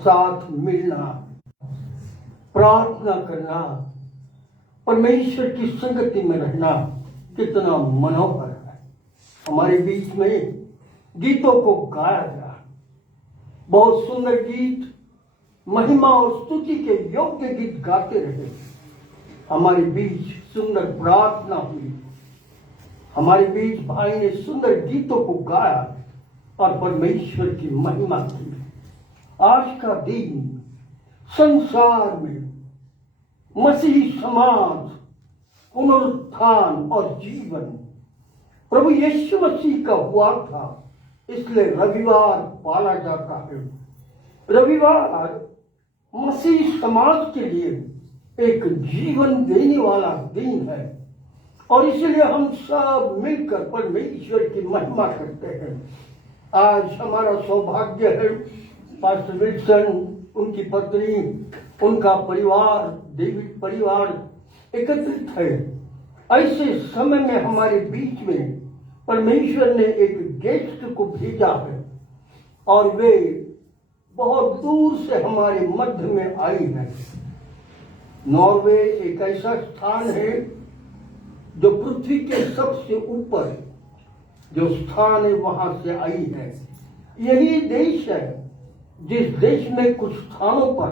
साथ मिलना, प्रार्थना करना, परमेश्वर की संगति में रहना कितना मनोहर है। हमारे बीच में गीतों को गाया गया, बहुत सुंदर गीत, महिमा और स्तुति के योग्य गीत गाते रहे। हमारे बीच सुंदर प्रार्थना हुई, हमारे बीच भाई ने सुंदर गीतों को गाया और परमेश्वर की महिमा की। आज का दिन संसार में मसीही समाज, पुनरुत्थान और जीवन प्रभु यीशु मसीह का हुआ था, इसलिए रविवार पाला जाता है। रविवार मसीह समाज के लिए एक जीवन देने वाला दिन है और इसलिए हम सब मिलकर परमेश्वर की महिमा करते हैं। आज हमारा सौभाग्य है, पास्टर विल्सन, उनकी पत्नी, उनका परिवार, डेविड परिवार एकत्रित है। ऐसे समय में हमारे बीच में परमेश्वर ने एक गेस्ट को भेजा है और वे बहुत दूर से हमारे मध्य में आई है। नॉर्वे एक ऐसा स्थान है जो पृथ्वी के सबसे ऊपर जो स्थान है वहां से आई है। यही देश है जिस देश में कुछ स्थानों पर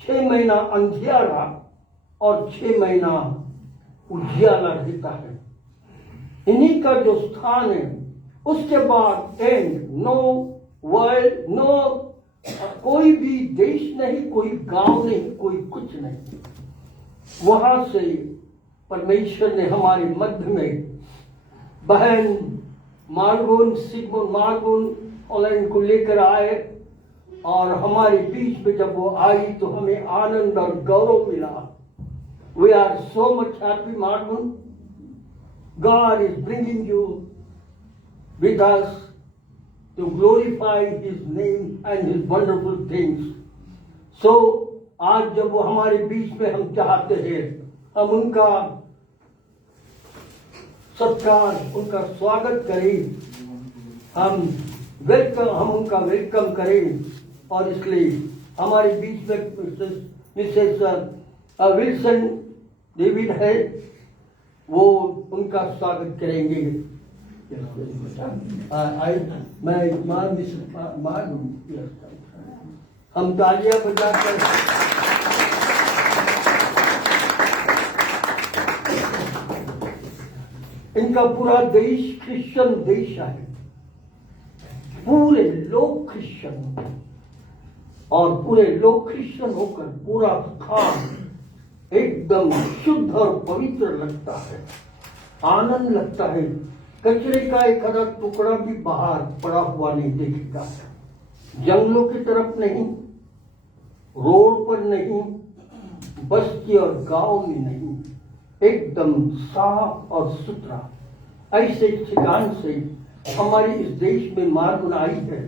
6 महीना अंधियारा और 6 महीना उजियाला रहता है। इन्हीं का जो स्थान है, उसके बाद एंड, नो वर्ल्ड, नो कोई भी देश नहीं, कोई गांव नहीं, कोई कुछ नहीं। वहां से परमेश्वर ने हमारे मध्य में बहन मार्गुन, सिगमुंड मार्गुन हॉलैंड को लेकर आए और हमारे बीच में जब वो आई तो हमें आनंद और गौरव मिला। We are so much happy मार्गुन, God is bringing you with us to glorify His name and His wonderful things. So, आज जब वो हमारे बीच में, हम चाहते हैं हम उनका सत्कार, उनका स्वागत करें, हम उनका वेलकम करें और इसलिए हमारे बीच में मिसेस विल्सन डेविड है, वो उनका स्वागत करेंगे। हम तालियां बजाकर इनका पूरा देश क्रिश्चियन देश है, पूरे लोग क्रिश्चियन और पूरे लोग क्रिश्चियन होकर पूरा स्थान एकदम शुद्ध और पवित्र लगता है, आनंद लगता है। कचरे का एक आधा टुकड़ा भी बाहर पड़ा हुआ नहीं दिखता, जंगलों की तरफ नहीं, रोड पर नहीं, बस्ती और गांव में नहीं, एकदम साफ और सुथरा। ऐसे ठिकान से हमारी इस देश में मार्गुन आई है।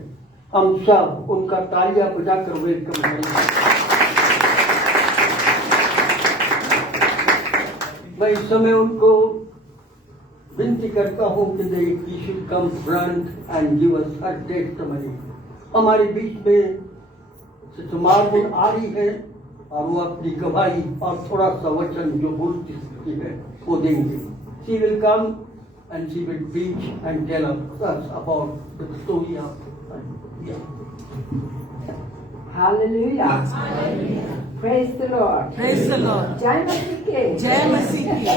हम सब उनका तालियां बजाकर वेलकम करेंगे। मैं इस समय उनको विनती करता हूं कि they should come front and give us her testimony। हमारे बीच में सिस्टर मार्गुन आ रही है और वो अपनी गवाही और थोड़ा सा वचन जो बोलती है वो देंगे। She will come and she will preach and tell us about the story of Hallelujah. Hallelujah. Praise the Lord. Praise the Lord. Jai Masihi ki. Jai Masihi ki.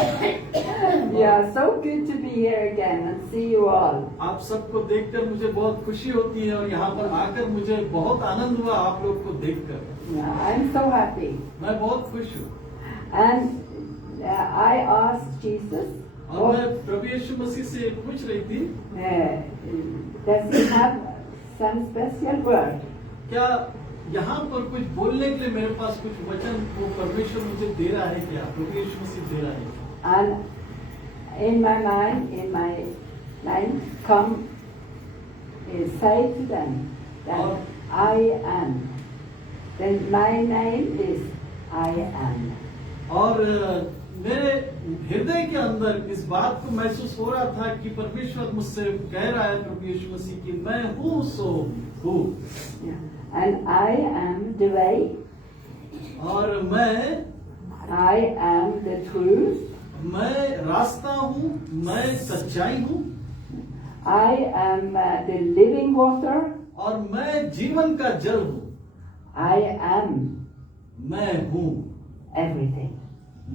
Yeah, so good to be here again and see you all. आप सबको देखकर मुझे बहुत खुशी होती है और यहाँ पर आकर मुझे बहुत आनंद हुआ आप लोग को देखकर। Yeah, I'm so happy. मैं बहुत खुश हूँ। And I asked Jesus. और मैं प्रभु यीशु मसीह से पूछ रही थी, does he have some special word? क्या यहाँ पर कुछ बोलने के लिए मेरे पास कुछ वचन वो परमेश्वर मुझे दे रहा है क्या? प्रभु यीशु मसीह दे रहा है। And in my mind, come say to them that I am. Then my name is I am. और मेरे हृदय के अंदर इस बात को महसूस हो रहा था कि परमेश्वर मुझसे कह रहा है प्रभु यीशु मसीह कि मैं हूँ सो हूँ। And I am the way. और मैं I am the truth. रास्ता हूँ, मैं सच्चाई हूँ, I am the living water. और मैं जीवन का जल हूँ। I am मैं हूँ, everything.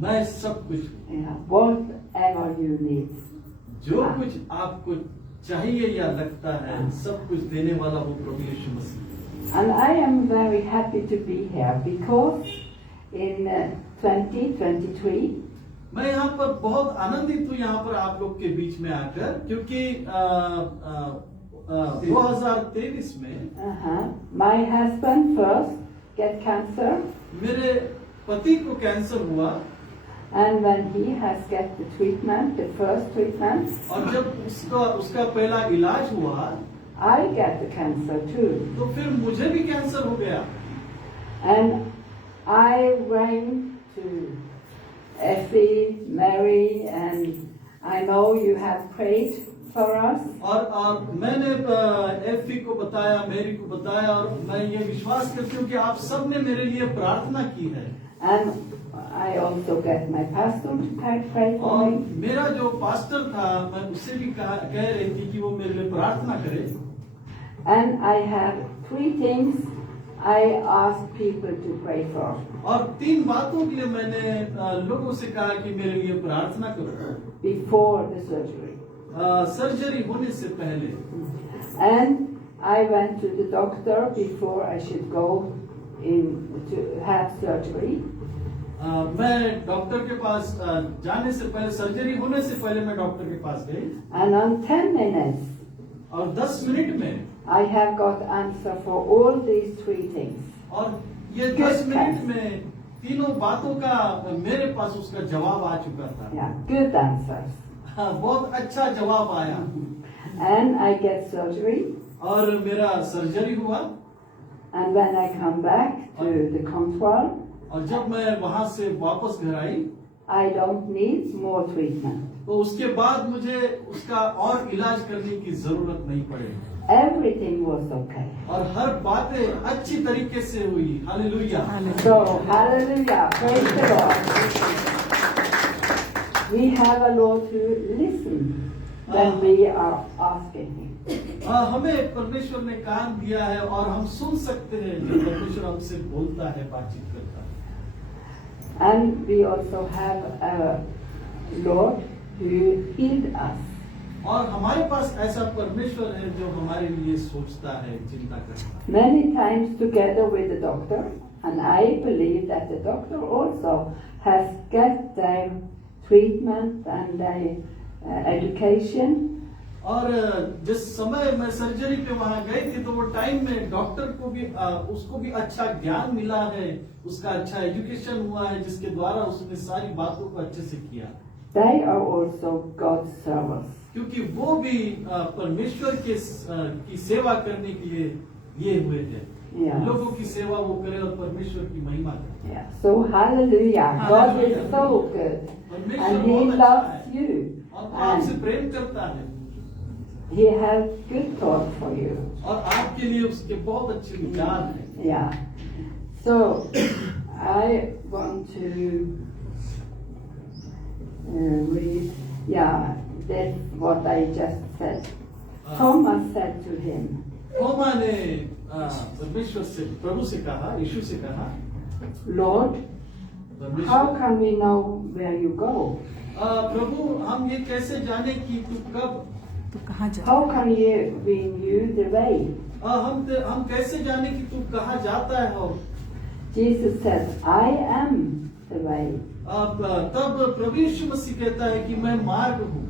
मैं सब कुछ हूँ। Yeah, whatever you need. जो कुछ आपको चाहिए या लगता है, सब कुछ देने वाला वो प्रभु यीशु मसीह। And I am very happy to be here because in 2023 मैं यहाँ पर बहुत आनंदित हूँ यहाँ पर आप लोग के बीच में आकर, क्योंकि 2023 में my husband first get cancer, मेरे पति को कैंसर हुआ, and when he has get the treatment, the first treatment, और जब उसका पहला इलाज हुआ I get the cancer too. तो फिर मुझे भी कैंसर हो गया। And I went to Effie, Mary, and I know you have prayed for us. और मैंने एफी को बताया, मेरी को बताया, और मैं ये विश्वास करती हूँ कि आप सब ने मेरे लिए प्रार्थना की है। And I also get my pastor to pray for और me. मेरा जो पास्टर था, मैं उससे भी कह रही थी कि वो मेरे लिए प्रार्थना करे। And I have 3 things I ask people to pray for. और 3 बातों के लिए मैंने लोगों से कहा कि मेरे लिए प्रार्थना करो Before the surgery. सर्जरी होने से पहले। And I went to the doctor before I should go in to have surgery. मैं डॉक्टर के पास जाने से पहले, सर्जरी होने से पहले मैं डॉक्टर के पास गई, And on 10 minutes, और 10 मिनट में I have got answer for all these 3 things. और ये 10 मिनट में तीनों बातों का मेरे पास उसका जवाब आ चुका था। Yeah, good answers. हाँ, बहुत अच्छा जवाब आया। And I get surgery. और मेरा सर्जरी हुआ, And when I come back to the control, और जब मैं वहां से वापस घर आई I don't need more treatment. तो उसके बाद मुझे उसका और इलाज करने की जरूरत नहीं पड़ी, Everything was okay. और हर बातें अच्छी तरीके से हुई। Hallelujah. So, hallelujah, praise the Lord. We have a Lord to listen when we are asking Him. हमें परमेश्वर ने कान दिया है और हम सुन सकते हैं जब परमेश्वर हमसे बोलता है, बातचीत करता है। And we also have a Lord who healed us. और हमारे पास ऐसा परमेश्वर है जो हमारे लिए सोचता है, चिंता करता है। Many times together with the doctor, and I believe that the doctor also has get their treatment and their education. और जिस समय मैं सर्जरी पे वहां गई थी तो वो टाइम में डॉक्टर को भी उसको भी अच्छा ज्ञान मिला है, उसका अच्छा एजुकेशन हुआ है, जिसके द्वारा उसने सारी बातों को अच्छे से किया। They are also God's servants. क्योंकि वो भी परमेश्वर की सेवा करने के लिए लिए हुए थे। Yeah. लोगों की सेवा वो करे और परमेश्वर की महिमा करे। Yeah. So hallelujah. God is Hallelujah. so good. परमेश्वर And He बहुत अच्छा loves है you. और वो आपसे And प्रेम करता है, He has good thoughts for you. और आपके लिए उसके बहुत अच्छे विचार हैं। Yeah. So I want to read. Yeah, that's what I just said. Thomas said to Him, थोमा ने परमेश्वर से, प्रभु से कहा, यीशु से कहा, Lord, how परमेश्वर can we know where you go? प्रभु हम ये कैसे जाने कि तू कब, तो कहाँ जा? How can we knew the way? हम कैसे जाने कि तू कहाँ जाता है। और Jesus said, I am the way. तब प्रभु यीशु मसीह कहता है कि मैं मार्ग हूँ,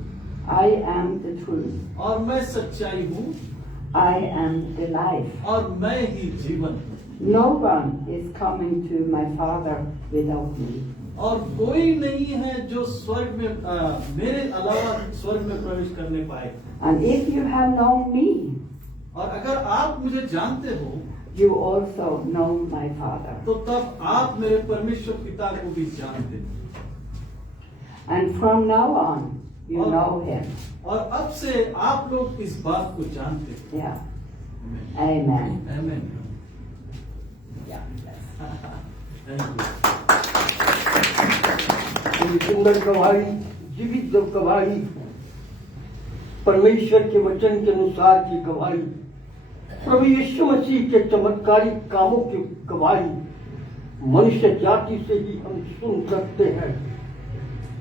I am the truth. और मैं सच्चाई हूँ, I am the life. और मैं ही जीवन हूँ, No one is coming to my Father without me. और कोई नहीं है जो स्वर्ग में मेरे अलावा स्वर्ग में प्रवेश करने पाए। And if you have known me, और अगर आप मुझे जानते हो you also know my Father. तो तब आप मेरे परमेश्वर पिता को भी जानते हो। And from now on, you और- know Him. और अब से आप लोग इस बात को जानते हो। Yeah. Amen. आमीन। ये सुंदर गवाही, जीवित जब गवाही, परमेश्वर के वचन के अनुसार की गवाही, प्रभु यीशु मसीह के चमत्कारिक कामों की गवाही मनुष्य जाति से ही हम सुन सकते हैं।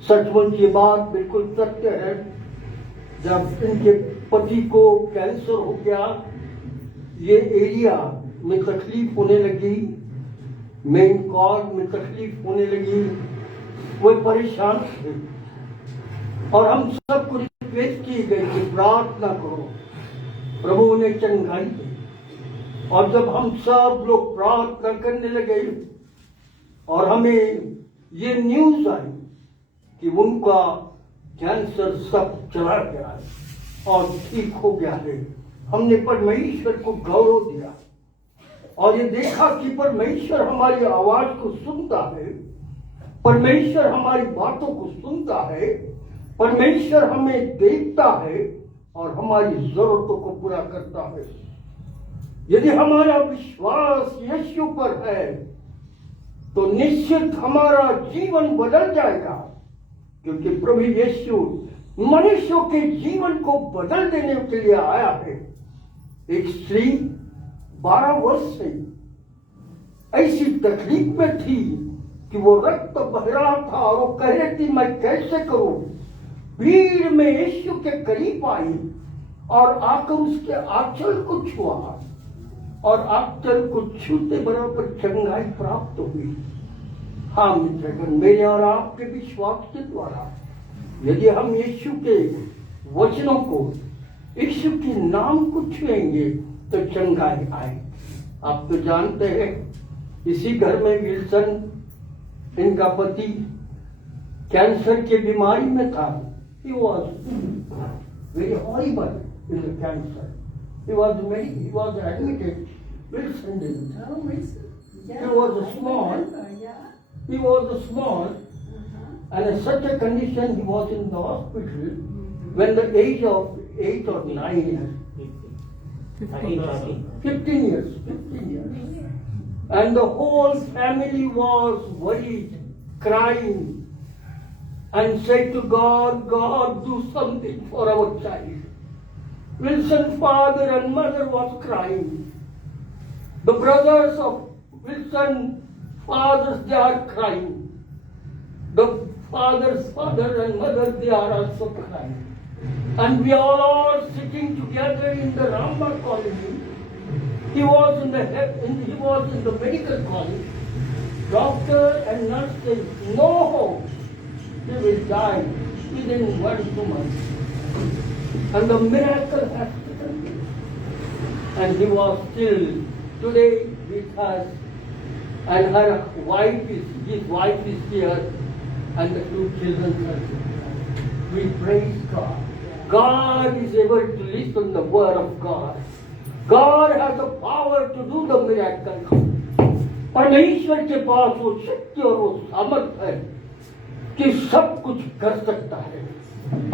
सचमुच ये बात बिल्कुल सत्य है। जब इनके पति को कैंसर हो गया, ये एरिया में तकलीफ होने लगी, मेन कॉर्ड में तकलीफ होने लगी, वो परेशान थे और हम सबको रिक्वेस्ट की गई कि प्रार्थना करो, प्रभु उन्हें चंगाई दे। और जब हम सब लोग प्रार्थना करने लगे और हमें ये न्यूज आई कि उनका कैंसर सब चला गया है और ठीक हो गया है, हमने परमेश्वर को गौरव दिया और ये देखा कि परमेश्वर हमारी आवाज को सुनता है, परमेश्वर हमारी बातों को सुनता है, परमेश्वर हमें देखता है और हमारी जरूरतों को पूरा करता है। यदि हमारा विश्वास यीशु पर है तो निश्चित हमारा जीवन बदल जाएगा, क्योंकि प्रभु यीशु मनुष्यों के जीवन को बदल देने के लिए आया है। एक स्त्री 12 वर्ष से ऐसी तकलीफ में थी कि वो रक्त बह रहा था और वो कह रही थी मैं कैसे करूं। भीड़ में यीशु के करीब आई और आकर उसके आंचल को छुआ और आंचल को छूते बराबर चंगाई प्राप्त हुई। हाँ मित्रगण, मेरे और आपके विश्वास के द्वारा यदि हम यीशु के वचनों को, यीशु के नाम को छुएंगे तो चंगाई आए। आप तो जानते हैं इसी घर में विल्सन, इनका पति कैंसर की बीमारी में था। He was very horrible in the cancer. He was admitted. Wilson didn't. He was small, and in such a condition he was in the hospital when the age of 8 or 9 years. 15 years. And the whole family was worried, crying, and said to God, God, do something for our child. Wilson's father and mother was crying. The brothers of Wilson's fathers, they are crying. The father's father and mother, they are also crying. And we all are sitting together in the Ramba colony. He was in the medical college. Doctor and nurse said, no hope. He will die within 1-2 months. And the miracle has happened. And he was still today with us. And his wife is here, and the 2 children are here. We praise God. God is able to listen the word of God. God has the power to do the miracle. परमेश्वर के पास वो शक्ति और वो सामर्थ्य है कि सब कुछ कर सकता है।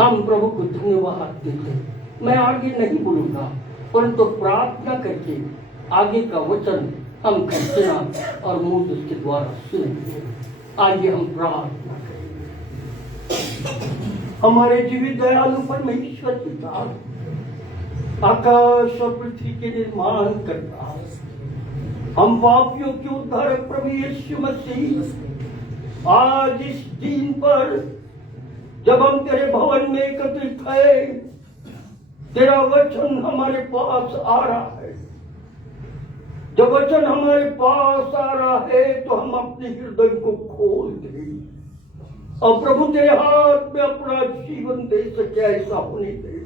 हम प्रभु को धन्यवाद देते हैं। मैं आगे नहीं बोलूंगा, परंतु प्रार्थना करके आगे का वचन हम खर्चना और मुझ के द्वारा सुनेंगे। आइए हम प्रार्थना करें। हमारे जीवित दयालु परमेश्वर पिता, आकाश और पृथ्वी के निर्माण करता है, हम पापियों के उद्धारक प्रभु यीशु मसीह, आज इस दिन पर जब हम तेरे भवन में एकत्रित है, तेरा वचन हमारे पास आ रहा है। जब वचन हमारे पास आ रहा है तो हम अपने हृदय को खोल दें और प्रभु तेरे हाथ में अपना जीवन दे सके, ऐसा होने दे।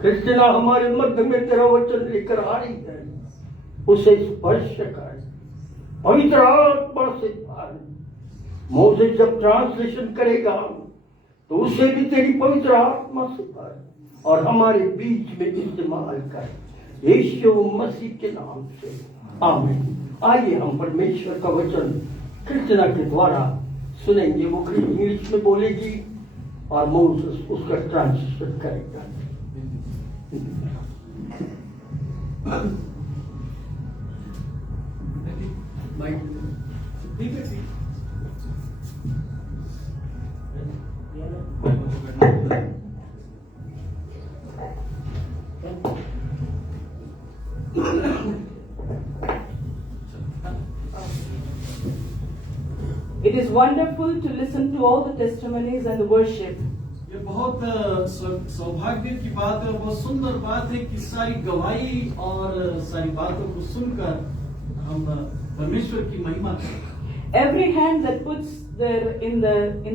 क्रिस्टिना हमारे मध्य में तेरा वचन लेकर आ रही है, उसे स्पर्श कर, पवित्र आत्मा से भर। मोसेस जब ट्रांसलेशन करेगा तो उसे भी तेरी पवित्र आत्मा से भर और हमारे बीच में इस्तेमाल कर, यीशु मसीह के नाम से, आमीन। आइए हम परमेश्वर का वचन क्रिस्टिना के द्वारा सुनेंगे। वो इंग्लिश में बोलेगी और मोसेस उसका ट्रांसलेशन करेगा। ठीक है ठीक। It is wonderful to listen to all the testimonies and the worship. ये बहुत सौभाग्य की बात है, बहुत सुंदर बात है कि सारी गवाही और सारी बातों को सुनकर हम परमेश्वर की महिमा करें। Every hand that puts there in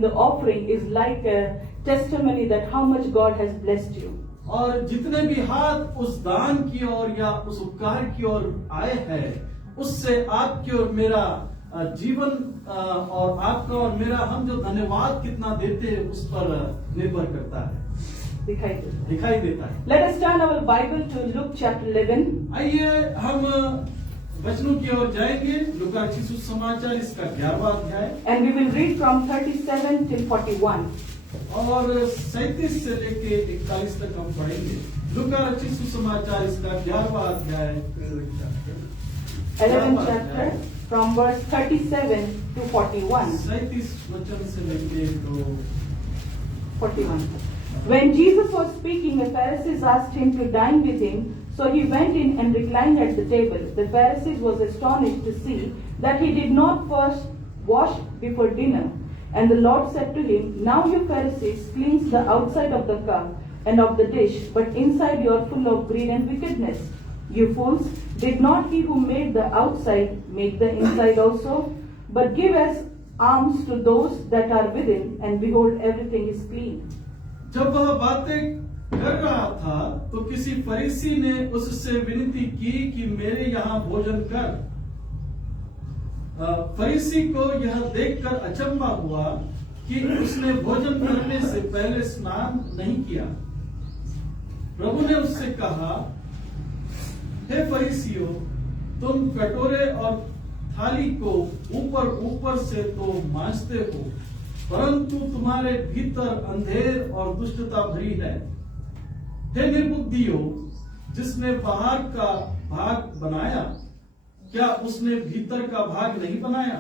the offering is like a testimony that how much God has blessed you. और जितने भी हाथ उस दान की ओर या उस उपकार की ओर आए हैं, उससे आपकी और मेरा जीवन और आपका और मेरा हम जो धन्यवाद कितना देते हैं उस पर निर्भर करता है, दिखाई देता है। Let us turn our Bible to Luke chapter 11. आइए हम वचनों की ओर जाएंगे। लूका रचित सुसमाचार इसका 11वां अध्याय And we will read from 37 till 41. और 37 से लेके 41 तक हम पढ़ेंगे। लूका रचित सुसमाचार इसका 11वां अध्याय 11th chapter from verse 37 to 41. 37 वचन से लेके तो 41. When Jesus was speaking, the Pharisees asked him to dine with him, so he went in and reclined at the table. The Pharisees was astonished to see that he did not first wash before dinner. And the Lord said to him, Now you Pharisees cleanse the outside of the cup and of the dish, but inside you are full of greed and wickedness. You fools, did not he who made the outside make the inside also? But give as alms to those that are within, and behold, everything is clean. जब वह बातें कर रहा था तो किसी फरीसी ने उससे विनती की कि मेरे यहाँ भोजन कर। फरीसी को यह देखकर अचंभा हुआ कि उसने भोजन करने से पहले स्नान नहीं किया। प्रभु ने उससे कहा, हे फरीसियों, तुम कटोरे और थाली को ऊपर ऊपर से तो मांजते हो, परंतु तुम्हारे भीतर अंधेर और दुष्टता भरी है। हे निर्बुद्धियों, जिसने बाहर का भाग बनाया, क्या उसने भीतर का भाग नहीं बनाया?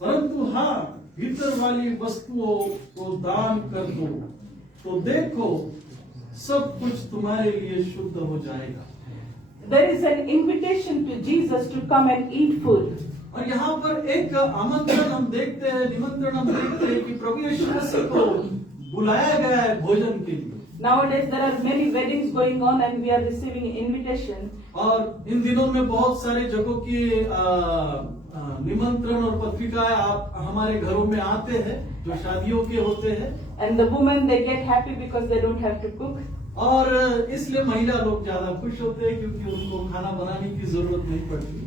परंतु हाँ, भीतर वाली वस्तुओं को दान कर दो, तो देखो सब कुछ तुम्हारे लिए शुद्ध हो जाएगा। There is an invitation to Jesus to come and eat food. और यहाँ पर एक आमंत्रण हम देखते हैं, निमंत्रण हम देखते हैं कि प्रभु यीशु मसीह को बुलाया गया है भोजन के लिए। Nowadays there are many weddings going on and we are receiving invitation. और इन दिनों में बहुत सारे जगहों की निमंत्रण और पत्रिकाएं आप हमारे घरों में आते हैं जो शादियों के होते हैं। And the women, they get happy because they don't have to cook. और इसलिए महिला लोग ज्यादा खुश होते हैं क्योंकि उनको खाना बनाने की जरूरत नहीं पड़ती।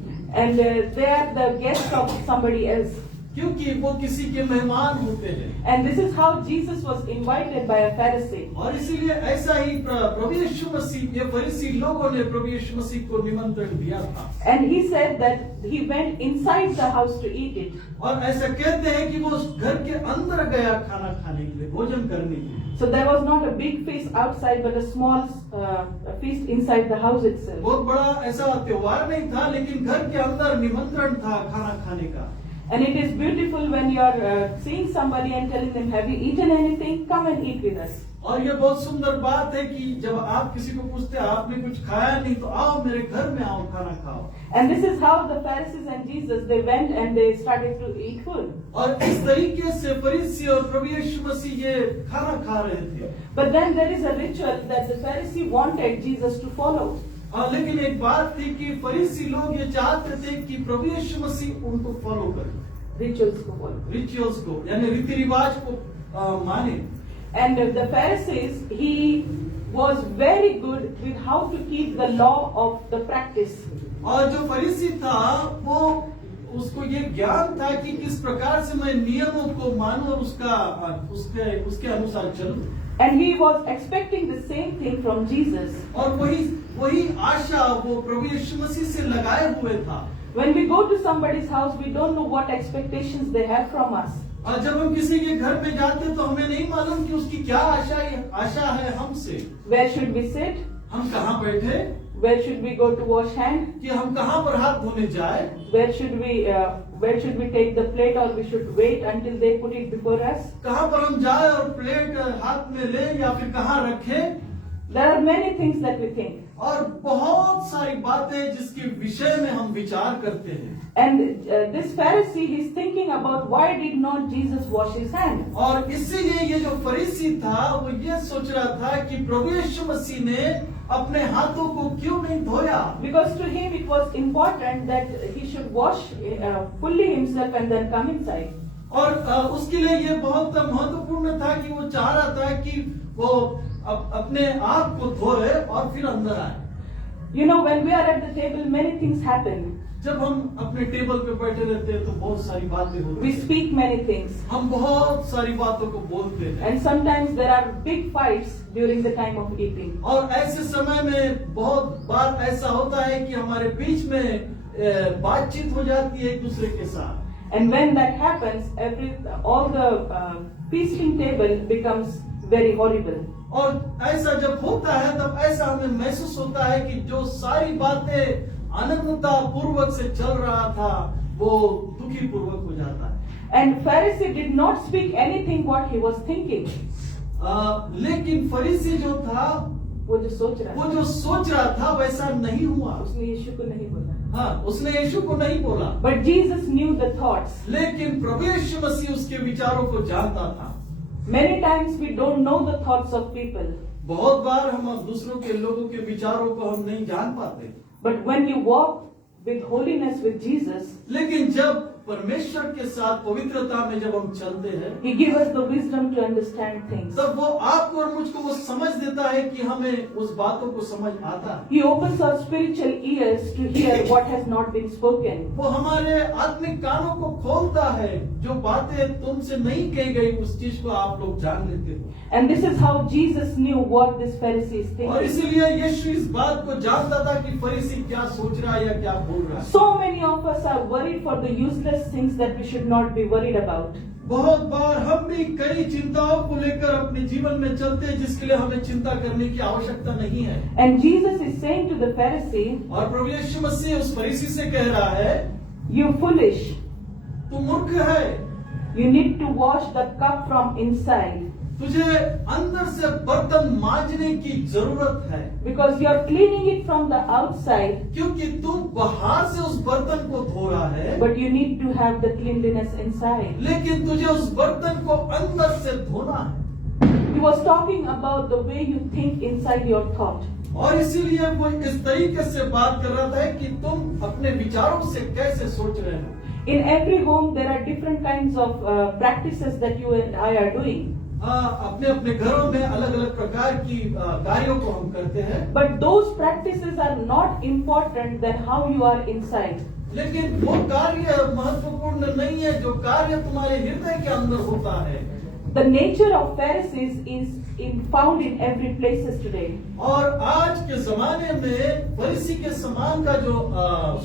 And they are the guests of somebody else. क्योंकि वो किसी के मेहमान होते हैं। And this is how Jesus was invited by a Pharisee. और इसीलिए ऐसा ही प्रभु यीशु मसीह, ये फरीसी लोगों ने प्रभु यीशु मसीह को निमंत्रण दिया था। And he said that he went inside the house to eat it. और ऐसा कहते हैं कि वो उस घर के अंदर गया खाना खाने के लिए, भोजन करने के लिए। So there was not a big feast outside, but a small feast inside the house itself. बहुत बड़ा ऐसा त्योहार नहीं था, लेकिन घर के अंदर निमंत्रण था खाना खाने का। And it is beautiful when you are seeing somebody and telling them, have you eaten anything? Come and eat with us. और ये बहुत सुंदर बात है कि जब आप किसी को पूछते हैं आपने कुछ खाया नहीं तो आओ मेरे घर में आओ खाना खाओ। And this is how the Pharisees and Jesus, they went and they started to eat food. और इस तरीके से फरीसी और प्रभु यीशु मसीह ये खाना खा रहे थे। But then there is a ritual that the Pharisee wanted Jesus to follow. लेकिन एक बात थी कि फरीसी लोग ये चाहते थे कि प्रभु यीशु मसीह उनको फॉलो करे, Rituals को follow. रिचुअल्स को यानी रीति रिवाज को माने। And the Pharisees, he was very good with how to keep the law of the practice. और जो फरीसी था वो उसको ये ज्ञान था कि किस प्रकार से मैं नियमों को मानूं और उसके अनुसार चलूं। And he was expecting the same thing from Jesus. और वही आशा वो प्रभु यीशु मसीह से लगाए हुए था। When we go to somebody's house, we don't know what expectations they have from us. और जब हम किसी के घर में जाते तो हमें नहीं मालूम कि उसकी क्या आशा है हमसे। Where should we sit? हम कहाँ बैठे, Where should we go to wash hand? कि हम कहाँ पर हाथ धोने जाए, Where should we take the plate, or we should wait until they put it before us? कहाँ पर हम जाए और प्लेट हाथ में ले या फिर कहाँ रखें। There are many things that we think. और बहुत सारी बातें जिसके विषय में हम विचार करते हैं। And this Pharisee, he's thinking about why did not Jesus wash his hand? और इसीलिए ये जो फरीसी था वो ये सोच रहा था कि प्रभु यीशु मसीह ने अपने हाथों को क्यों नहीं धोया। Because to him it was important that he should wash fully himself and then come inside. और उसके लिए ये बहुत महत्वपूर्ण था कि वो चाह रहा था कि वो अपने आप को धोए और फिर अंदर आए। You know, when we are at the table, many things happen. जब हम अपने टेबल पे बैठे रहते हैं तो बहुत सारी बातें होती We हैं। speak many things. हम बहुत सारी बातों को बोलते हैं And sometimes there are big fights during the time of eating. और ऐसे समय में बहुत बार ऐसा होता है कि हमारे बीच में बातचीत हो जाती है एक दूसरे के साथ। And when that happens, all the feasting table becomes very horrible. और ऐसा जब होता है तब ऐसा हमें महसूस होता है कि जो सारी बातें अनंतता पूर्वक से चल रहा था वो दुखी पूर्वक हो जाता है। And Pharisee did not speak anything what he was thinking. लेकिन फरीसी जो था वो जो सोच रहा वो था, जो सोच रहा था वैसा नहीं हुआ। उसने यीशु को नहीं बोला. हाँ, उसने यीशु को नहीं बोला, But Jesus knew the thoughts. लेकिन प्रभु यीशु मसीह उसके विचारों को जानता था। Many times we don't know the thoughts of people. बहुत बार हम दूसरों के लोगों के विचारों को हम नहीं जान पाते, But when you walk with holiness with Jesus, लेकिन जब परमेश्वर के साथ पवित्रता में जब हम चलते हैं He gives us the wisdom to understand things. तब वो आपको और मुझको वो समझ देता है कि हमें उस बातों को समझ आता है। He opens our spiritual ears to hear what has not been spoken. वो हमारे आत्मिक कानों को खोलता है, जो बातें तुमसे नहीं कही गई उस चीज को आप लोग जान लेते हो। And this is how Jesus knew what this Pharisee is और thinking. इसीलिए यीशु इस बात को जानता था कि फरीसी क्या सोच रहा है या क्या बोल रहा है। So many of us are worried for the useless things that we should not be worried about. बहुत बार हम भी कई चिंताओं को लेकर अपने जीवन में चलते हैं जिसके लिए हमें चिंता करने की आवश्यकता नहीं है। And Jesus is saying to the Pharisee, और प्रभु यीशु मसीह उस फरीसी से कह रहा है, you foolish, तू मूर्ख है, you need to wash the cup from inside. तुझे अंदर से बर्तन मांजने की जरूरत है, Because you are cleaning it from the outside, क्योंकि तू बाहर से उस बर्तन को धो रहा है, but you need to have the cleanliness inside. लेकिन तुझे उस बर्तन को अंदर से धोना है। He was talking about the way you think inside your thought. और इसीलिए वो इस तरीके से बात कर रहा था कि तुम अपने विचारों से कैसे सोच रहे हो। In every home, there are different kinds of practices that you and I are doing. अपने अपने घरों में अलग अलग प्रकार की कार्यों को हम करते हैं, But those practices are not important than how you are inside. लेकिन वो कार्य महत्वपूर्ण नहीं है जो कार्य तुम्हारे हृदय के अंदर होता है। The nature of Pharisees is found in every places today. और आज के जमाने में फरीसी के समान का जो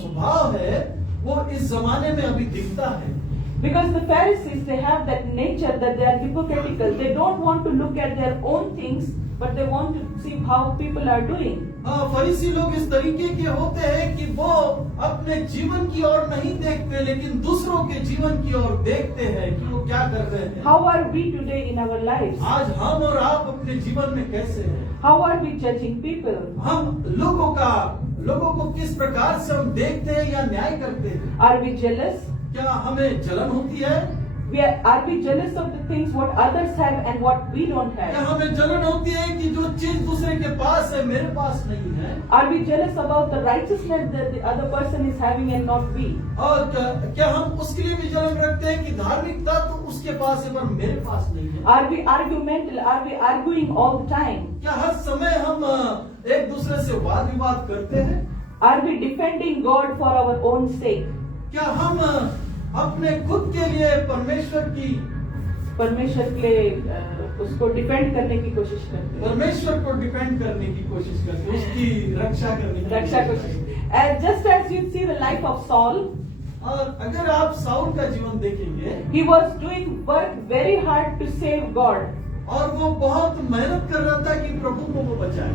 स्वभाव है वो इस जमाने में अभी दिखता है। Because the Pharisees, they have that nature that they are hypocritical. They don't want to look at their own things, but they want to see how people are doing. फरीसी लोग इस तरीके के होते हैं कि वो अपने जीवन की ओर नहीं देखते, लेकिन दूसरों के जीवन की ओर देखते हैं कि वो क्या कर रहे हैं। How are we today in our lives? आज हम और आप अपने जीवन में कैसे हैं? How are we judging people? हम लोगों को किस प्रकार से हम देखते हैं या न्याय करते हैं? Are we jealous? क्या हमें जलन होती है? Are we jealous of the things what others have and what we don't क्या have? हमें जलन होती है कि जो चीज दूसरे के पास है मेरे पास नहीं है? Are we jealous about the righteousness that the other person is having and not we? और क्या हम उसके लिए भी जलन रखते हैं कि धार्मिकता तो उसके पास है पर मेरे पास नहीं है? Are we argumental? Are we arguing all the time? क्या हर समय हम एक दूसरे से वाद विवाद करते हैं? Are we defending God for our own sake? क्या हम अपने खुद के लिए परमेश्वर के लिए उसको डिफेंड करने की कोशिश करते हैं. परमेश्वर को डिपेंड करने की कोशिश करते हैं, उसकी रक्षा करने की रक्षा कोशिश कोशिश. करते हैं। Just as you see the life of Saul, और अगर आप साउल का जीवन देखेंगे, he was doing work very hard to save God. और वो बहुत मेहनत कर रहा था कि प्रभु को वो बचाए।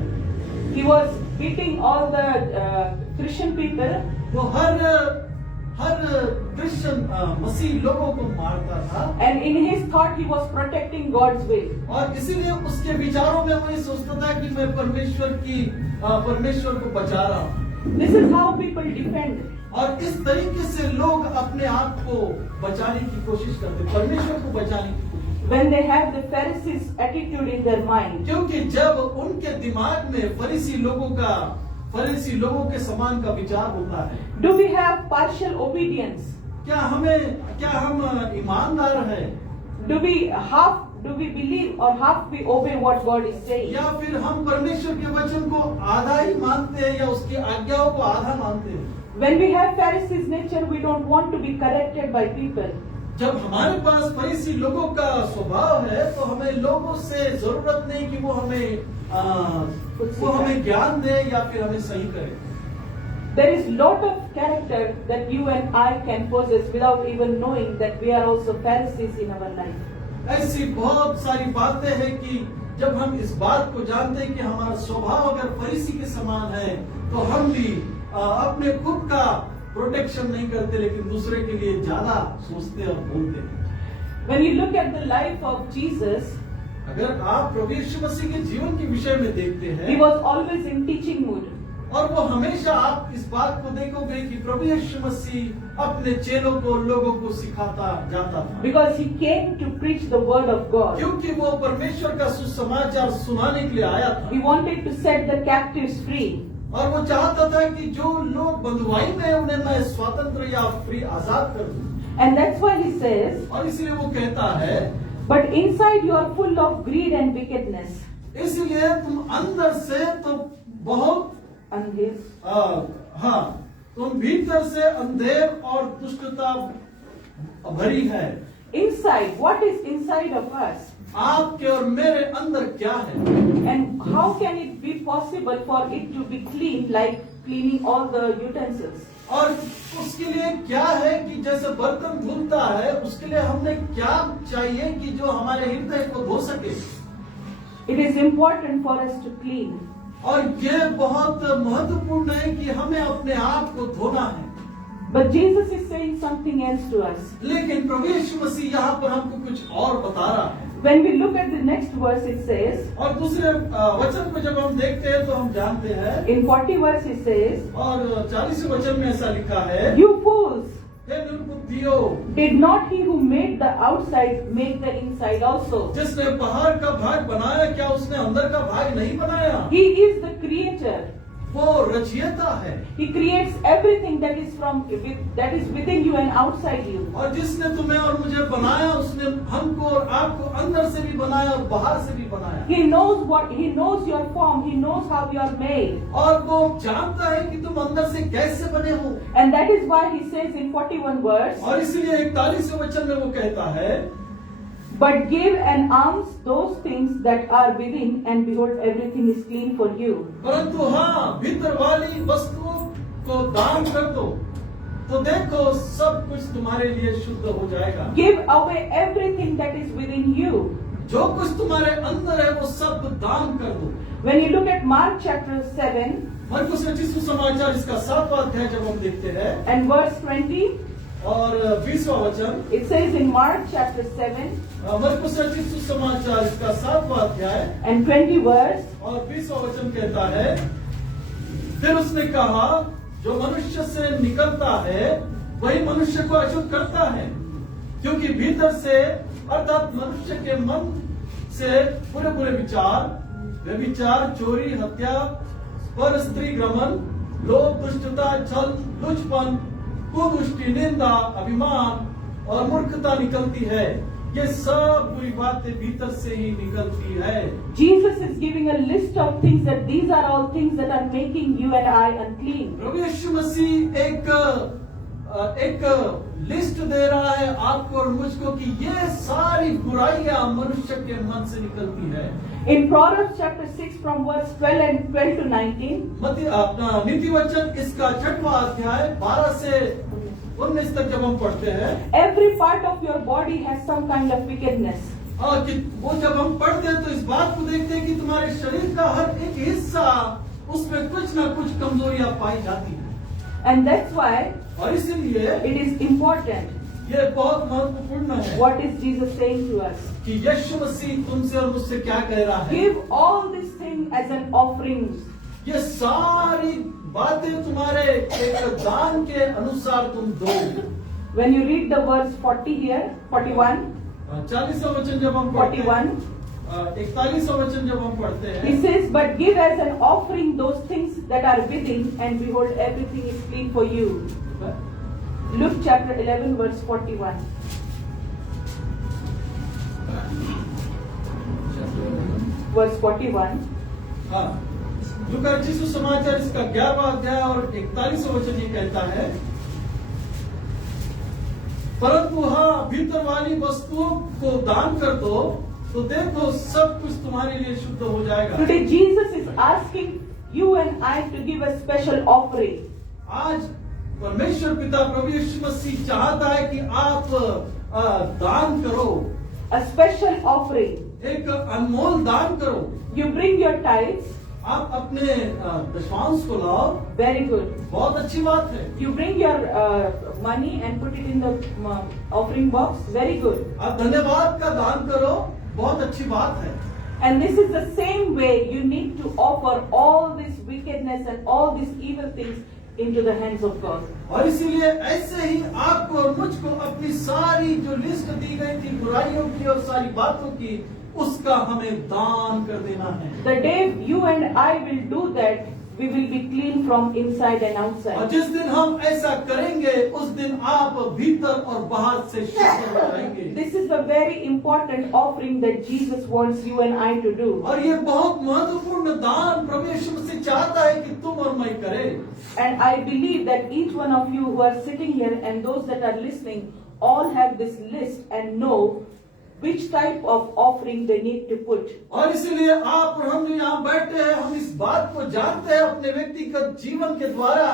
He was beating all the Christian people, वो हर क्रिश्चियन मसीह लोगों को मारता था, and in his thought he was protecting God's will. और इसीलिए उसके विचारों में वो ये सोचता था कि मैं परमेश्वर को बचा रहा हूँ। This is how people defend. और इस तरीके से लोग अपने आप को बचाने की कोशिश करते, परमेश्वर को बचाने की कोशिश करते। When they have the Pharisees' attitude in their mind, क्योंकि जब उनके दिमाग में फरीसी लोगों के समान का विचार होता है, do we have partial obedience? क्या हम ईमानदार हैं, Do we believe or half we obey what God is saying? या फिर हम परमेश्वर के वचन को आधा ही मानते हैं या उसकी आज्ञाओं को आधा मानते हैं? When we have Pharisees' nature, we don't want to be corrected by people. जब हमारे पास फरीसी लोगों का स्वभाव है तो हमें लोगों से जरूरत नहीं कि वो हमें ज्ञान दे या फिर हमें सही करे। There is lot of character that you and I can possess without even knowing that we are also Pharisees in our life. ऐसी बहुत सारी बातें हैं कि जब हम इस बात को जानते हैं कि हमारा स्वभाव अगर फरीसी के समान है तो हम भी अपने खुद का प्रोटेक्शन नहीं करते लेकिन दूसरे के लिए ज्यादा सोचते और बोलते हैं। When you look at the life of Jesus, अगर आप प्रभु यीशु मसीह के जीवन के विषय में देखते he हैं was always in teaching mood. और वो हमेशा आप इस बात को देखोगे कि प्रभु यीशु मसीह अपने चेलों को लोगों को सिखाता जाता था, Because he came to preach the word of God. क्योंकि वो परमेश्वर का सुसमाचार सुनाने के लिए आया था He wanted to set the captives free. और वो चाहता था कि जो लोग बंधुआई में उन्हें मैं स्वतंत्र या फ्री आजाद कर दूं। And that's why he says, और इसलिए वो कहता है but inside you are full of greed and wickedness. इसलिए तुम अंदर से तो बहुत And his हाँ, तुम भीतर से अंधेर और दुष्टता भरी है। inside, what is inside of us? आपके और मेरे अंदर क्या है And how can it be possible for it to be cleaned like cleaning all the utensils? और उसके लिए क्या है कि जैसे बर्तन धुलता है उसके लिए हमने क्या चाहिए कि जो हमारे हृदय को धो सके। It is important for us to clean. और ये बहुत महत्वपूर्ण है कि हमें अपने आप को धोना है। But Jesus is saying something else to us. लेकिन प्रभु यीशु मसीह यहाँ पर हमको कुछ और बता रहा है। When we look at the next verse, it says, और दूसरे वचन को जब हम देखते हैं तो हम जानते हैं in 40 verse it says, और 40 वचन में ऐसा लिखा है, you fools, hey निर्बुद्धियों, did not he who made the outside make the inside also? जिसने बाहर का भाग बनाया क्या उसने अंदर का भाग नहीं बनाया? He is the creator. वो रचयिता है He creates everything that is within you and outside you. और जिसने तुम्हें और मुझे बनाया उसने हमको और आपको अंदर से भी बनाया और बाहर से भी बनाया। He knows your form, he knows how you are made. और वो जानता है कि तुम अंदर से कैसे बने हो। And that is why he says in 41 verse, और इसीलिए 41वें वचन में वो कहता है, but give an alms those things that are within, and behold, everything is clean for you. परंतु हाँ, भीतर वाली वस्तुओं को दान कर दो तो देखो सब कुछ तुम्हारे लिए शुद्ध हो जाएगा। Give away everything that is within you. जो कुछ तुम्हारे अंदर है वो सब दान कर दो। When you look at Mark chapter 7 मरकुस रचित सुसमाचार इसका 7वां अध्याय जब हम देखते हैं and verse 20, और 20वां वचन, it says in Mark chapter 7 मरकुस रचित सुसमाचार इसका 7वां अध्याय and 20 verse, और 20वां वचन कहता है, फिर उसने कहा जो मनुष्य से निकलता है वही मनुष्य को अशुद्ध करता है, क्योंकि भीतर से अर्थात मनुष्य के मन से बुरे विचार, व्यभिचार, चोरी, हत्या, पर स्त्री ग्रमण, लोभ, दुष्टता, छल, लुचपन, कुदृष्टि, निंदा, अभिमान और मूर्खता निकलती है। ये सब बुरी बातें भीतर से ही निकलती है। Jesus is giving a list of things that these are all things that are making you and I unclean. प्रभु यीशु मसीह एक लिस्ट दे रहा है आपको और मुझको कि ये सारी बुराइयां मनुष्य के मन से निकलती है। In Proverbs chapter 6 from verse 12 and 12 to 19, अपना नीति वचन इसका 6वां अध्याय 12 से 19 तक जब हम पढ़ते हैं, every part of your body has some kind of wickedness. कि वो जब हम पढ़ते हैं तो इस बात को देखते हैं कि तुम्हारे शरीर का हर एक हिस्सा उसमें कुछ ना कुछ कमजोरियां पाई जाती हैं। And that's why और इसीलिए it is important. ये बहुत महत्वपूर्ण है What is Jesus saying to us? कि यीशु मसीह तुमसे और मुझसे क्या कह रहा है। Give all this thing as an offering. ये सारी बातें तुम्हारे एक दान के अनुसार तुम दो। When you read the verse 40 here, 41, 40वां वचन जब हम पढ़ते 41, हैं, 41वां वचन जब हम पढ़ते he हैं, says, but give as an offering those things that are within, and behold, everything is clean for you. Luke chapter 11, verse 41. Verse 41. हाँ, लूका रचित सुसमाचार इसका 11वां अध्याय और 41वां वचन ये कहता है, परंतु हाँ भीतर वाली वस्तुओं को दान कर दो तो देखो सब कुछ तुम्हारे लिए शुद्ध हो जाएगा। Today, Jesus is asking you and I to give a special offering. आज परमेश्वर पिता प्रभु यीशु मसीह चाहता है कि आप दान करो, A special offering. एक अनमोल दान करो। You bring your tithes. आप अपने दशमांश को लाओ, Very good. बहुत अच्छी बात है। You bring your money and put it in the offering box. Very good. आप धन्यवाद का दान करो, बहुत अच्छी बात है। And this is the same way you need to offer all this wickedness and all these evil things into the hands of God. और इसीलिए ऐसे ही आपको और मुझको अपनी सारी जो लिस्ट दी गई थी बुराइयों की और सारी बातों की, उसका हमें दान कर देना है। The day you and I will do that, we will be clean from inside and और outside. जिस दिन हम ऐसा करेंगे उस दिन आप भीतर और बाहर से शुद्ध हो जाएंगे। This is a very important offering that Jesus wants you and I to do. और ये बहुत महत्वपूर्ण दान प्रभु यीशु मसीह चाहता है कि तुम और मैं करें। And I believe that each one of you who are sitting here and those that are listening all have this list and know which type of offering they need to put. और इसीलिए आप और हम जो यहाँ बैठे हैं, हम इस बात को जानते हैं अपने व्यक्तिगत जीवन के द्वारा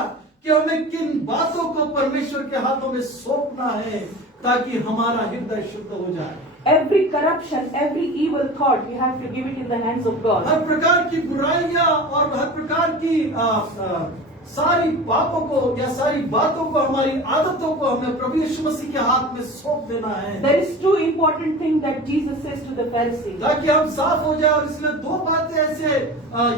कि हमें किन बातों को परमेश्वर के हाथों में सौंपना है ताकि हमारा हृदय शुद्ध हो जाए। Every corruption, every evil thought, we have to give it in the hands of God. हर प्रकार की बुराइयां और हर प्रकार की सारी पापों को या सारी बातों को, हमारी आदतों को हमें प्रभु यीशु मसीह के हाथ में सौंप देना है। There is two important things that Jesus says to the Pharisees. ताकि हम साफ हो जाए। और इसलिए दो बातें ऐसे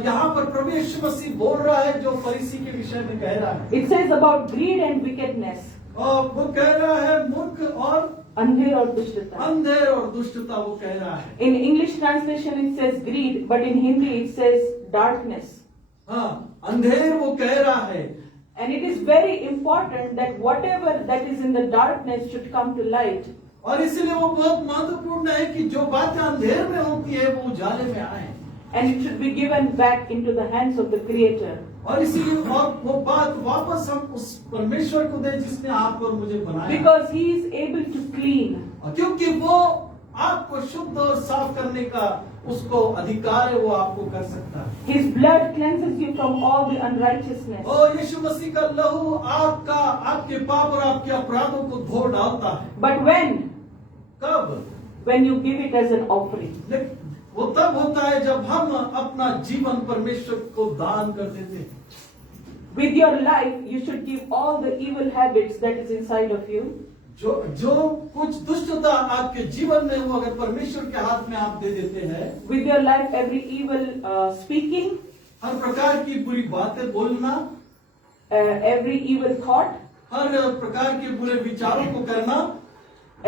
यहाँ पर प्रभु यीशु मसीह बोल रहा है जो फरीसी के विषय में कह रहा है। It says about greed and wickedness. और वो कह रहा है मूर्ख और अंधेर और दुष्टता. अंधेर और दुष्टता, वो कह रहा है। In English translation it says greed, but in Hindi it says darkness. हाँ, अंधेर वो कह रहा है। And it is very important that whatever that is in the darkness should come to light. और इसलिए वो बहुत महत्वपूर्ण है कि जो बातें अंधेर में होती है वो उजाले में आए। And it should be given back into the hands of the Creator. और इसीलिए और वो बात वापस हम उस परमेश्वर को दे जिसने आपको और मुझे बनाया। Because He is able to clean. और क्योंकि वो आपको शुद्ध और साफ करने का उसको अधिकार है, वो आपको कर सकता है। His blood cleanses you from all the unrighteousness. और यीशु मसीह का लहू आपके पाप और आपके अपराधों को धो डालता है। But when? कब? When you give it as an offering. लेकिन वो तब होता है जब हम अपना जीवन परमेश्वर को दान कर देते हैं। With your life, you should give all the evil habits that is inside of you. जो कुछ दुष्टता आपके जीवन में वो अगर परमेश्वर के हाथ में आप दे देते हैं, With your life, every evil speaking, हर प्रकार की बुरी बातें बोलना, every evil thought, हर प्रकार के बुरे विचारों को करना,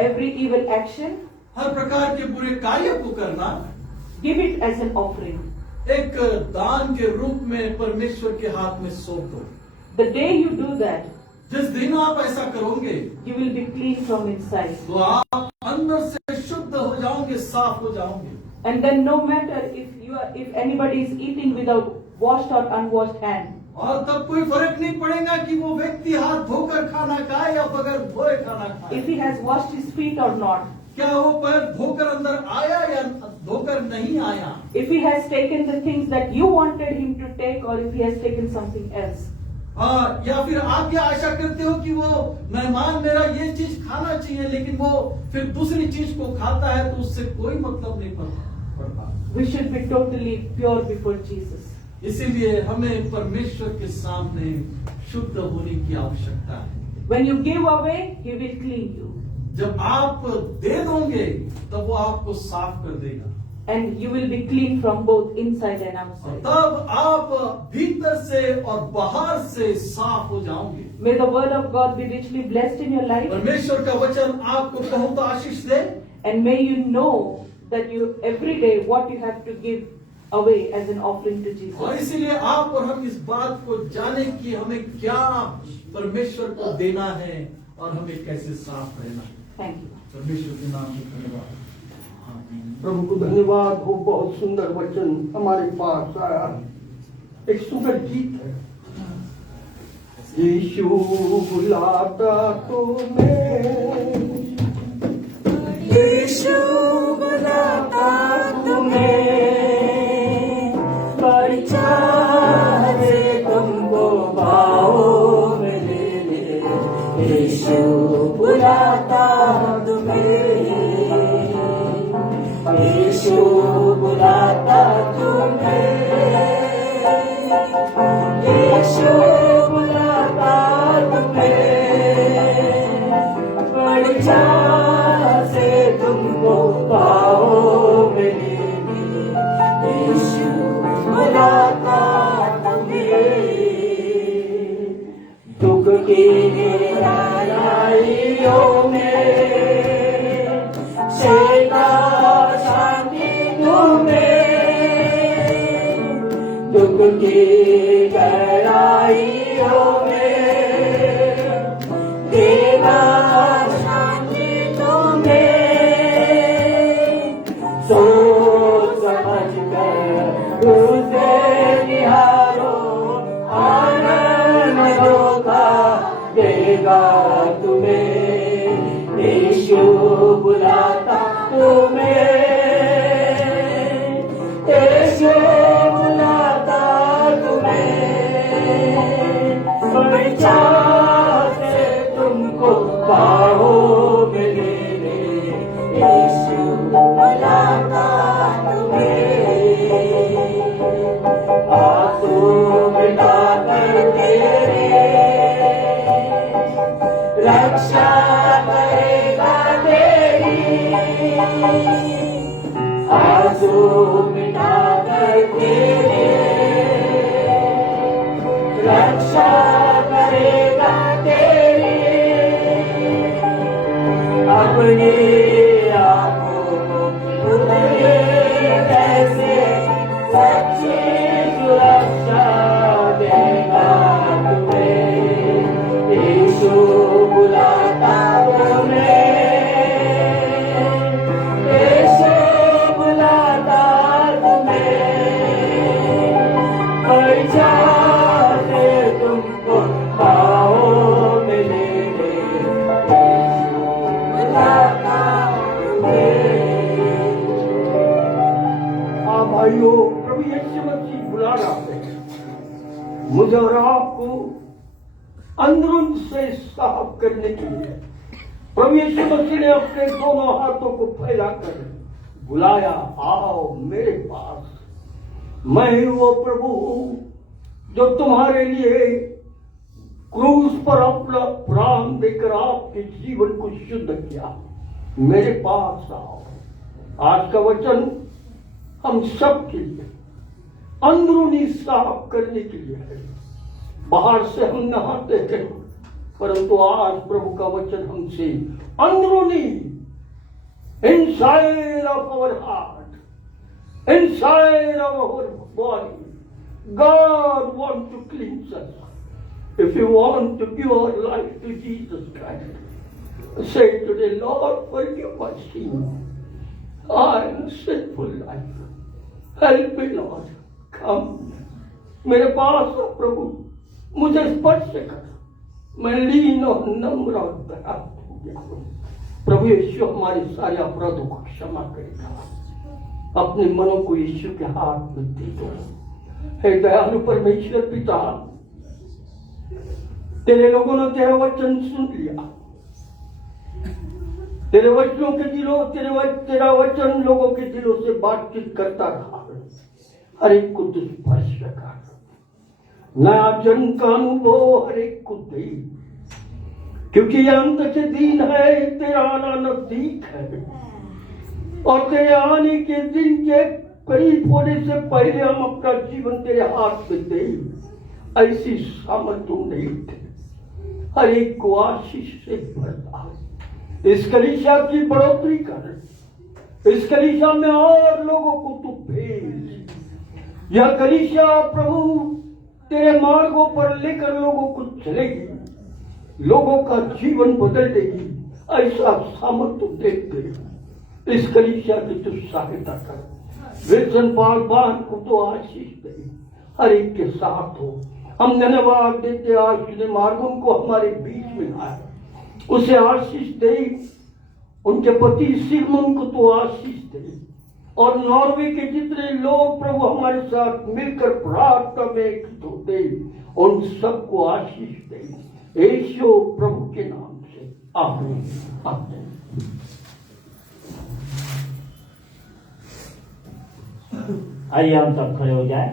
every evil action, हर प्रकार के बुरे कार्यों को करना, give it as an offering. एक दान के रूप में परमेश्वर के हाथ में सौंप दो। The day you do that, जिस दिन आप ऐसा करोगे you will be clean from inside. तो आप अंदर से शुद्ध हो जाओगे, साफ हो जाओगे। And then no matter if anybody is eating without washed or unwashed hand, और तब कोई फर्क नहीं पड़ेगा कि वो व्यक्ति हाथ धोकर खाना खाए या बगैर धोए खाना खाए। if he has washed his feet or not, क्या वो पैर धोकर अंदर आया या धोकर नहीं आया, if he has taken the things that you wanted him to take or if he has taken something else. या फिर आप क्या आशा करते हो कि वो मेहमान मेरा ये चीज खाना चाहिए लेकिन वो फिर दूसरी चीज को खाता है तो उससे कोई मतलब नहीं पड़ता। We should be totally pure before Jesus. इसीलिए हमें परमेश्वर के सामने शुद्ध होने की आवश्यकता है। When you give away, He will clean you. जब आप दे दोगे तब वो आपको साफ कर देगा And you will be clean from both inside and और outside. तब आप भीतर से और बाहर से साफ हो जाओगे। May the word of God be richly blessed in your life. परमेश्वर का वचन आपको बहुत आशीष दे And may you know that you every day what you have to give away as an offering to और Jesus. इसीलिए आप और हम इस बात को जाने कि हमें क्या परमेश्वर को देना है और हमें कैसे साफ रहना है। Thank you. परमेश्वर के नाम से धन्यवाद। आमीन। प्रभु को धन्यवाद हो, बहुत सुंदर वचन हमारे पास आया। एक सुंदर गीत है, यीशु बुलाता तुम्हें, यीशु बुलाता तुम्हें, परिचार से तुमको पाओ मिले, यीशु बुलाता तुम्हें, यीशु बुलाता तुम्हें, यीशु बुलाता तुम्हें, परिचार से तुमको पाओ मिले, यीशु बुलाता तुम्हें, दुख की गहराइयों में सेना शांति तुम्हें, दुख की गहराइयों में देना शांति तुम्हें, सोच समझ कर उसे निहारो, आनंद धोखा देगा तुम्हें, यीशु बुलाता तुम्हें, यीशु बुलाता तुम्हें, परिचार से तुमको पाओ मिले, यीशु बुलाता तुम्हें, आंसू मिटाकर तेरे रक्षा करेगा तेरी, आंसू मिटाकर तेरे रक्षा करेगा तेरी, अपनी आंखों को उतरे कैसे सच्ची सुरक्षा देगा तुम्हें, यीशु बुलाता तुम्हें, यीशु बुलाता तुम्हें, परिचार से तुमको पाओ मिले, यीशु बुलाता तुम्हें। हाँ भाइयों, प्रभु यीशु मसीह बुला रहा है मुझे और आपको अंदरून से साफ करने के लिए। प्रभु यीशु मसीह ने अपने दोनों हाथों को फैलाकर बुलाया, आओ मेरे पास, मैं ही वो प्रभु हूँ जो तुम्हारे लिए क्रूस पर अपना प्राण देकर आपके जीवन को शुद्ध किया, मेरे पास आओ। आज का वचन हम सब के लिए अंदरूनी साफ करने के लिए है। बाहर से हम नहाते हैं, परंतु आज प्रभु का वचन हमसे अंदरूनी, inside of our heart, inside of our body, God wants to cleanse us. If you want to give our life to Jesus Christ, say today, Lord, forgive my sin. I am sinful life. Help me, Lord. Come. मेरे पास हो प्रभु, मुझे स्पर्श कर, मैं लीन और नम्र और दयालु हो गया हूँ। प्रभु यीशु हमारे सारे अपराधों को क्षमा करेगा। अपने मनों को यीशु के हाथ में दे दो। हे दयालु परमेश्वर पिता, तेरे लोगों ने तेरा वचन सुन लिया, तेरे वचनों के दिलों तेरा वचन लोगों के दिलों से बातचीत करता रहा। हर एक को तू स्पर्श कर, नया जन्म का अनुभव हर एक को दे, क्योंकि ये अंत के दिन है, तेरा आना नजदीक है और तेरे आने के दिन के करीब होने से पहले हम अपना जीवन तेरे हाथ में दे। ऐसी सामर्थ तू नहीं दे, हर एक को आशीष से भरता। इस कलीसिया की बढ़ोतरी कर, इस कलीसिया में और लोगों को तू भेज। यह कलीसिया प्रभु तेरे मार्गों पर लेकर लोगों को चलेगी, लोगों का जीवन बदल देगी। ऐसा सामर्थ्य देते इस कलीसिया की तू सहायता कर। विल्सन पाल बान को तो आशीष दे, हर एक के साथ हो। हम धन्यवाद देते आज तुझे मार्गों को हमारे बीच में आए, उसे आशीष दे। उनके पति सिमोन को तो आशीष दे, और नॉर्वे के जितने लोग प्रभु हमारे साथ मिलकर प्रार्थना में एकजुट होते, उन सबको आशीष दे यीशु प्रभु के नाम से, आमीन आमीन। आइए हम सब खड़े हो जाए।